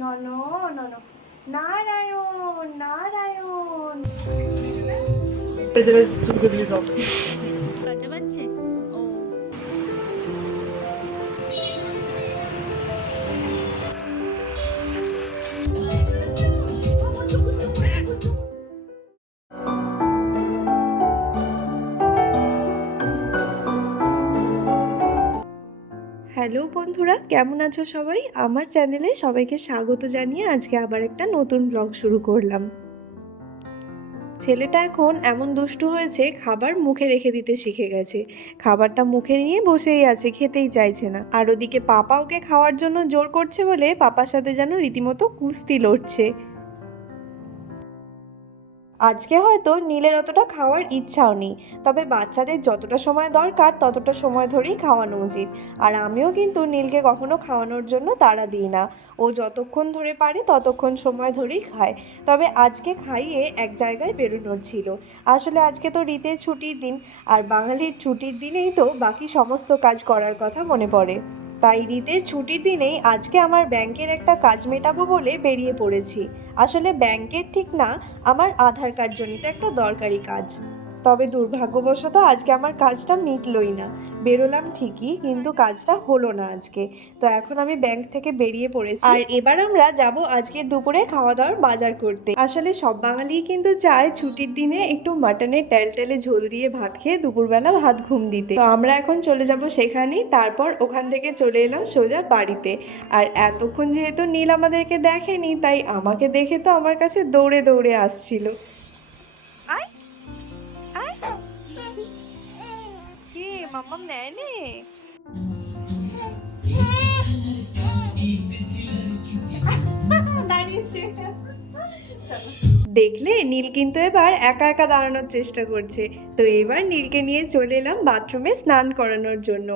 নন নন নারায়ণ নারায়ণ লজ্জা পাচ্ছে হ্যালো বন্ধুরা, কেমন আছো সবাই? আমার চ্যানেলে সবাইকে স্বাগত জানিয়ে আজকে আবার একটা নতুন ব্লগ শুরু করলাম। ছেলেটা এখন এমন দুষ্টু হয়েছে, খাবার মুখে রেখে দিতে শিখে গেছে। খাবারটা মুখে নিয়ে বসেই আছে, খেতেই চাইছে না। আর ওদিকে পাপা ওকে খাওয়ার জন্য জোর করছে বলে পাপার সাথে যেন রীতিমতো কুস্তি লড়ছে। আজকে হয়তো নীলের অতটা খাওয়ার ইচ্ছাও নেই, তবে বাচ্চাদের যতটা সময় দরকার ততটা সময় ধরেই খাওয়ানো উচিত। আর আমিও কিন্তু নীলকে কখনো খাওয়ানোর জন্য তাড়া দিই না। ও যতক্ষণ ধরে পারে ততক্ষণ সময় ধরেই খায়। তবে আজকে খাইয়ে এক জায়গায় বেরোনোর ছিল। আসলে আজকে তো রীতের ছুটির দিন, আর বাঙালির ছুটির দিনেই তো বাকি সমস্ত কাজ করার কথা মনে পড়ে। তাই ঈদের ছুটির দিনেই আজকে আমার ব্যাংকের একটা কাজ মেটাবো বলে বেরিয়ে পড়েছি। আসলে ব্যাংকের ঠিক না, আমার আধার কার্ড জনিত একটা দরকারি কাজ। তবে দুর্ভাগ্যবশত আজকে আমার কাজটা মিটলই না। বেরোলাম ঠিকই কিন্তু কাজটা হলো না আজকে। তো এখন আমি ব্যাংক থেকে বেরিয়ে পড়েছি। আর এবার আমরা যাব আজকের দুপুরে খাওয়া দাওয়ার বাজার করতে। আসলে সব বাঙালি কিন্তু চায় ছুটির দিনে একটু মাটনের টেলটেলে ঝোল দিয়ে ভাত খেয়ে দুপুরবেলা ভাত ঘুম দিতে। তো আমরা এখন চলে যাব সেখানেই তারপর ওখান থেকে চলে এলাম সোজা বাড়িতে। আর এতক্ষণ যেহেতু নীল আমাদেরকে দেখেনি তাই আমাকে দেখে তো আমার কাছে দৌড়ে দৌড়ে আসছিল। মাম্মাম নেয় দেখলে নীল কিন্তু এবার একা একা দাঁড়ানোর চেষ্টা করছে। তো এবার নীলকে নিয়ে চলে এলাম বাথরুমে স্নান করানোর জন্য।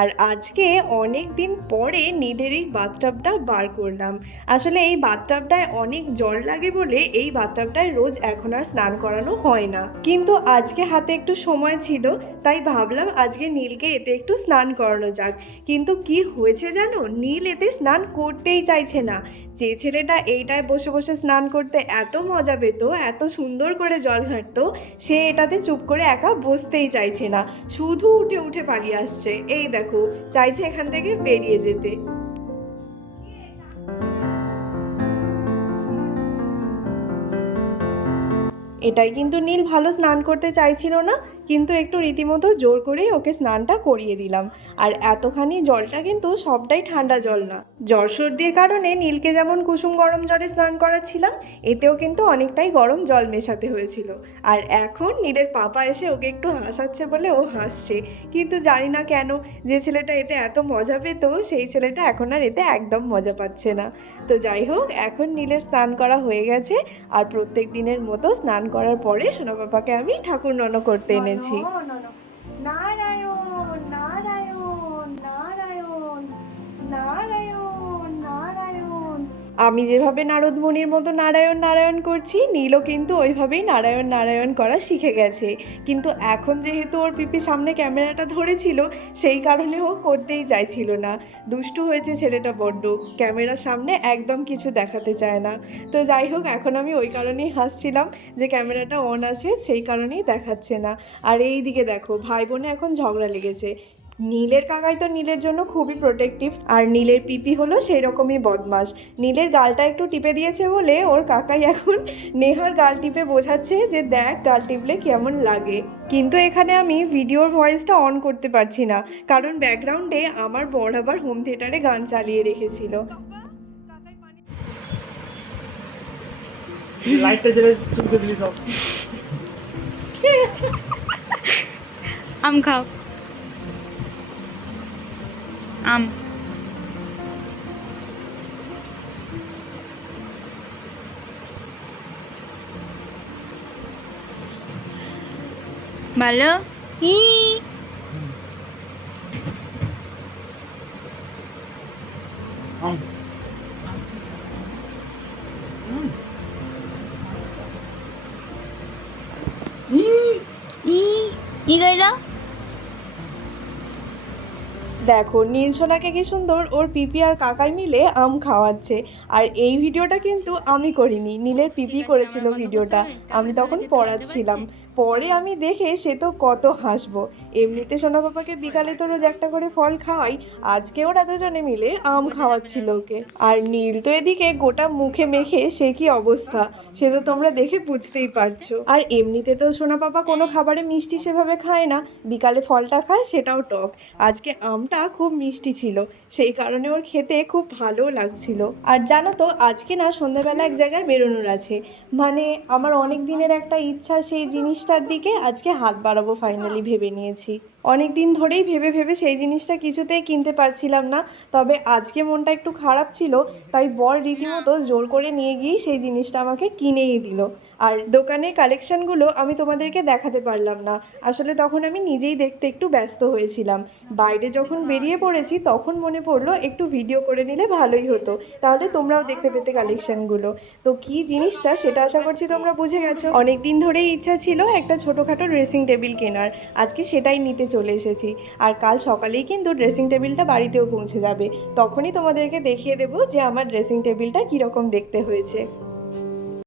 আর আজকে অনেক দিন পরে নীলের এই বাথটাবটা বার করলাম। আসলে এই বাথটাবটায় অনেক জল লাগে বলে এই বাথটাবটায় রোজ এখন আর স্নান করানো হয় না। কিন্তু আজকে হাতে একটু সময় ছিল, তাই ভাবলাম আজকে নীলকে এতে একটু স্নান করানো যাক। কিন্তু কি হয়েছে জানো? নীল এতে স্নান করতেই চাইছে না। যে ছেলেটা এইটায় বসে বসে স্নান করতে এত মজা পেত, এত সুন্দর করে জল ঘাঁটতো, সে এটাতে চুপ করে একা বসতেই চাইছে না। শুধু উঠে উঠে পালিয়ে আসছে। এই দেখো, চাইছে এখান থেকে বেরিয়ে যেতে। এটাই কিন্তু নীল ভালো স্নান করতে চাইছিল না। কিন্তু একটু রীতিমতো জোর করেই ওকে স্নানটা করিয়ে দিলাম। আর এতখানি জলটা কিন্তু সবটাই ঠান্ডা জল না। জ্বর সর্দির কারণে নীলকে যেমন কুসুম গরম জলে স্নান করাচ্ছিলাম, এতেও কিন্তু অনেকটাই গরম জল মেশাতে হয়েছিল। আর এখন নীলের পাপা এসে ওকে একটু হাসাচ্ছে বলে ও হাসছে। কিন্তু জানি না কেন, যে ছেলেটা এতে এত মজা পেত, সেই ছেলেটা এখন আর এতে একদম মজা পাচ্ছে না। তো যাই হোক, এখন নীলের স্নান করা হয়ে গেছে। আর প্রত্যেক দিনের মতো স্নান করার পরে সোনা পাপাকে আমি ঠাকুর নন করতে এনেছি। নারায়ণ আমি যেভাবে নারদমণির মতো নারায়ণ নারায়ণ করছি, নীলও কিন্তু ওইভাবেই নারায়ণ নারায়ণ করা শিখে গেছে। কিন্তু এখন যেহেতু ওর পিপি সামনে ক্যামেরাটা ধরেছিল, সেই কারণে ও করতেই চাইছিল না। দুষ্টু হয়েছে ছেলেটা বড্ড, ক্যামেরার সামনে একদম কিছু দেখাতে চায় না। তো যাই হোক, এখন আমি ওই কারণেই হাসছিলাম যে ক্যামেরাটা অন আছে, সেই কারণেই দেখাচ্ছে না। আর এই দিকে দেখো, ভাই বোনে এখন ঝগড়া লেগেছে। নীলের কাকাই তো নীলের জন্য খুবই প্রোটেক্টিভ আর নীলের পিপি হলো সেই রকমই বদমাস নীলের গালটা একটু টিপে দিয়েছে বলে ওর কাকাই এখন নেহার গাল টিপে বোঝাচ্ছে যে দেখ গাল টিপলে কেমন লাগে। কিন্তু এখানে আমি ভিডিওর ভয়েসটা অন করতে পারছি না কারণ ব্যাকগ্রাউন্ডে আমার বড় আবার হোম থিয়েটারে গান চালিয়ে রেখেছিল। লাইটটা চুলকে দিলি সব। আম খাও। আম। ভালো? ই। ই ই কইল? দেখো নীল সোনাকে কি সুন্দর ওর পিপি আর কাকাই মিলে আম খাওয়াচ্ছে আর এই ভিডিওটা কিন্তু আমি করিনি, নীলের পিপি করেছিল ভিডিওটা, আমি তখন পড়াচ্ছিলাম? পরে আমি দেখে সে তো কত হাসবো। এমনিতে সোনা পাপাকে বিকালে তো রোজ একটা করে ফল খাওয়াই, আজকে ওরা দুজনে মিলে আম খাওয়াচ্ছিল ওকে। আর নীল তো এদিকে গোটা মুখে মেখে সে কি অবস্থা, সে তো তোমরা দেখে বুঝতেই পারছ। আর এমনিতে তো সোনা পাপা কোনো খাবারে মিষ্টি সেভাবে খায় না, বিকালে ফলটা খায় সেটাও টক। আজকে আমটা খুব মিষ্টি ছিল, সেই কারণে ওর খেতে খুব ভালো লাগছিল। আর জানো তো, আজকে না সন্ধ্যাবেলা এক জায়গায় বেরোনোর আছে। মানে আমার অনেক দিনের একটা ইচ্ছা সেই জিনিসটার দিকে আজকে হাত বাড়াবো ফাইনালি ভেবে নিয়েছি। অনেক দিন ধরেই ভেবে ভেবে সেই জিনিসটা কিছুতেই কিনতে পারছিলাম না। তবে আজকে মনটা একটু খারাপ ছিল তাই বর রীতিমতো জোর করে নিয়ে গিয়েই সেই জিনিসটা আমাকে কিনেই দিল। আর দোকানের কালেকশনগুলো আমি তোমাদেরকে দেখাতে পারলাম না। আসলে তখন আমি নিজেই দেখতে একটু ব্যস্ত হয়েছিলাম। বাইরে যখন বেরিয়ে পড়েছি তখন মনে পড়ল একটু ভিডিও করে নিলে ভালোই হতো। তাহলে তোমরাও দেখতে পেতে কালেকশনগুলো। তো কি জিনিসটা সেটা আশা করছি তোমরা বুঝে গেছো। অনেক দিন ধরেই ইচ্ছা ছিল একটা ছোটোখাটো ড্রেসিং টেবিল কেনার। আজকে সেটাই নিতে চলে এসেছি। আর কাল সকালেই কিন্তু ড্রেসিং টেবিলটা বাড়িতেও পৌঁছে যাবে। তখনই তোমাদেরকে দেখিয়ে দেবো যে আমার ড্রেসিং টেবিলটা কীরকম দেখতে হয়েছে।